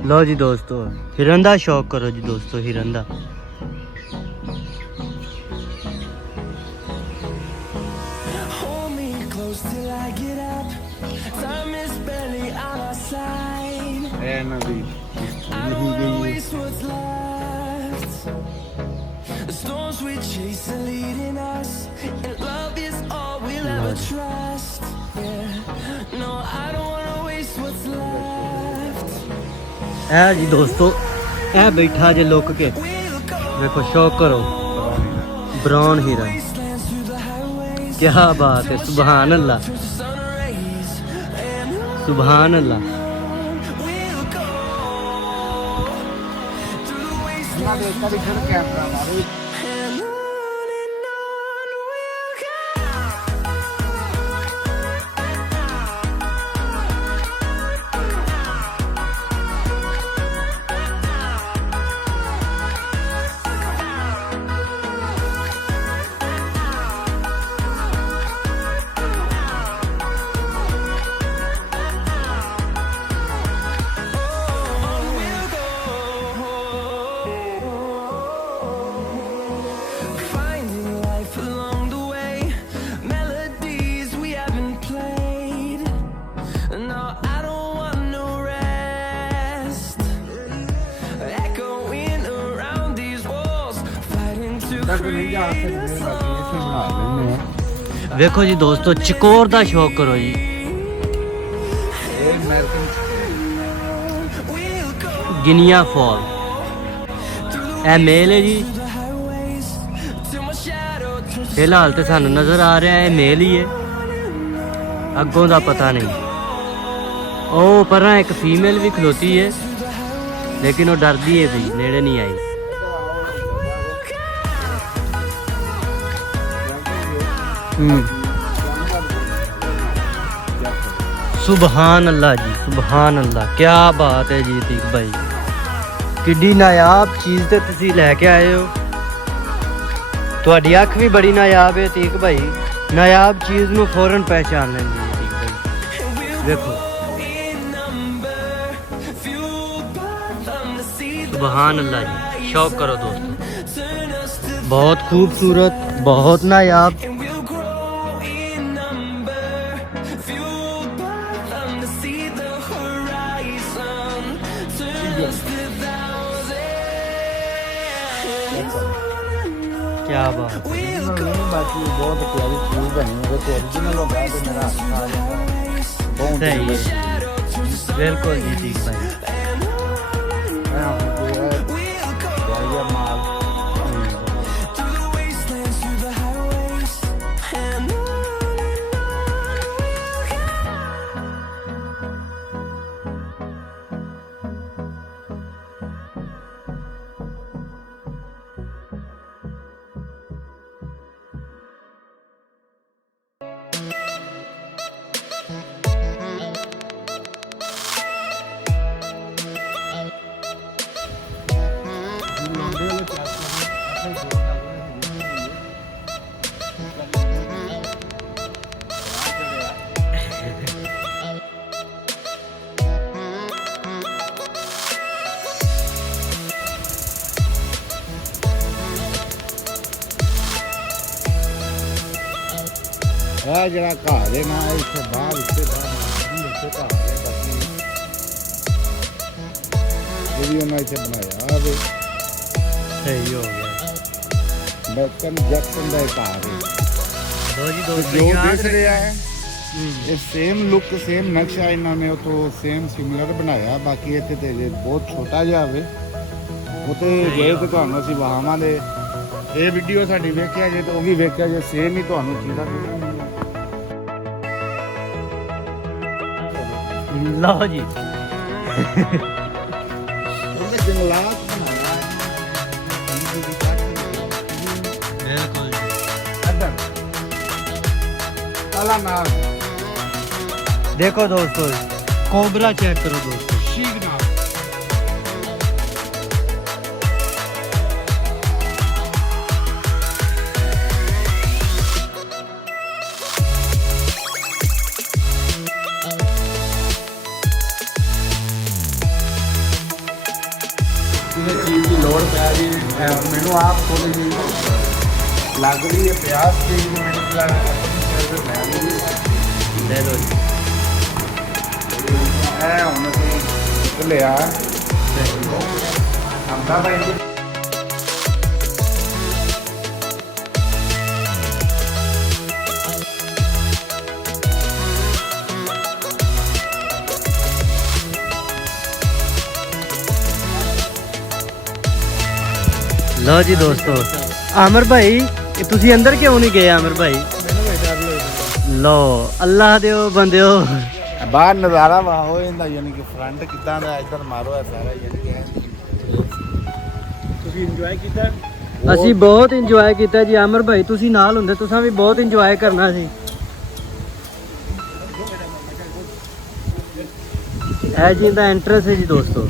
लो जी दोस्तों, हिरन दा शौक करो जी दोस्तों, हिरन दा। है जी दोस्तों, ए बैठा जे लुक के देखो, शौक करो, ब्राउन हिरन, क्या बात है, सुभान अल्लाह सुभान अल्लाह। वेखो जी दोस्तों, चकोर दा शौक करो जी। गिनिया फॉल, ए मेल है जी। फिलहाल तो सानू नजर आ रहा है मेल ही है, अगों दा पता नहीं। ओ पर एक फीमेल भी खलोती है, लेकिन वो डरदी है भी, नेड़े नहीं आई। सुभान अल्लाह जी, सुभान अल्लाह, क्या बात है जी तीक भाई, किड्डी नायाब चीज़ तो तुसी लैके आए हो। तुहाडी अख भी बड़ी नायाब है तीक भाई, नायाब चीज़ नूं फौरन पहचान लेंदी है तीक भाई। देखो सुभान अल्लाह जी, शौक करो दोस्तों, बहुत खूबसूरत, बहुत नायाब। क्या बात, बाकी बहुत प्यारी चीज़ बनी है, तो ओरिजिनल होगा तो मेरा सही है, बिल्कुल जी ठीक भाई। जरा घर है ना, इतने बाहर इससे घाह है, बाकी भी उन्होंने इसे बनाया अभी सही हो गया। बचपन जैक्सन का घाह है दो जी जो दोस्तों, दिख रहा है, ये सेम लुक सेम नक्शा इन्होंने तो सेम सिमिलर बनाया। बाकी इतने तो बहुत छोटा जिहा वे उते गए तो ਤੁਹਾਨੂੰ ਅਸੀਂ ਵਹਾਵਾਂਗੇ। ਇਹ ਵੀਡੀਓ ਸਾਡੀ ਵੇਖਿਆ ਜੇ ਤਾਂ ਉਹ ਵੀ ਵੇਖਿਆ ਜੇ, ਸੇਮ ਹੀ ਤੁਹਾਨੂੰ ਚੀਜ਼ਾਂ ਦਿਖਣਗੀਆਂ। लो जी ਉਹਨੇ ਜੰਗਲਾਤ ਬਣਾਇਆ बिल्कुल जी। ਅਦਰ ਕਾਲਾ ਨਾਗ, देखो दोस्तों, कोबरा चेक करो दोस्तों, ਸ਼ੀਗ ਨਾਗ, ਇਹ ਚੀਜ਼ ਦੀ ਲੋੜ ਪੈ ਰਹੀ ਹੈ ਮੈਨੂੰ ਆਪ ਥੋੜੀ ਜਿਹੀ ਲੱਗ ਰਹੀ ਹੈ ਪਿਆਸ ਦੀ ਮੈਨੂੰ ਲੱਗ ਰਿਹਾ ਲੈ ਲਓ ਜੀ। ਹੈ ਹੁਣ ਅਸੀਂ ਲਿਆ ਹਮਦਾ ਭਾਈ ਲਓ ਜੀ ਦੋਸਤੋ, ਆਮਰ ਭਾਈ ਇਹ ਤੁਸੀਂ ਅੰਦਰ ਕਿਉਂ ਨਹੀਂ ਗਏ? ਆਮਰ ਭਾਈ ਲਓ, ਅੱਲਾਹ ਦਿਓ ਬੰਦਿਓ, ਬਾਹਰ ਨਜ਼ਾਰਾ ਵਾ ਹੋ ਜਾਂਦਾ, ਯਾਨੀ ਕਿ ਫਰੰਟ ਕਿੱਦਾਂ ਦਾ ਇੱਧਰ ਮਾਰੋ ਹੈ ਸਾਰਾ, ਯਾਨੀ ਕਿ ਤੁਸੀਂ ਇੰਜੋਏ ਕੀਤਾ? ਅਸੀਂ ਬਹੁਤ ਇੰਜੋਏ ਕੀਤਾ ਜੀ। ਆਮਰ ਭਾਈ ਤੁਸੀਂ ਨਾਲ ਹੁੰਦੇ ਤੁਸੀਂ ਵੀ ਬਹੁਤ ਇੰਜੋਏ ਕਰਨਾ ਸੀ। ਇਹ ਜੀ ਦਾ ਐਂਟਰੈਂਸ ਹੈ ਜੀ ਦੋਸਤੋ।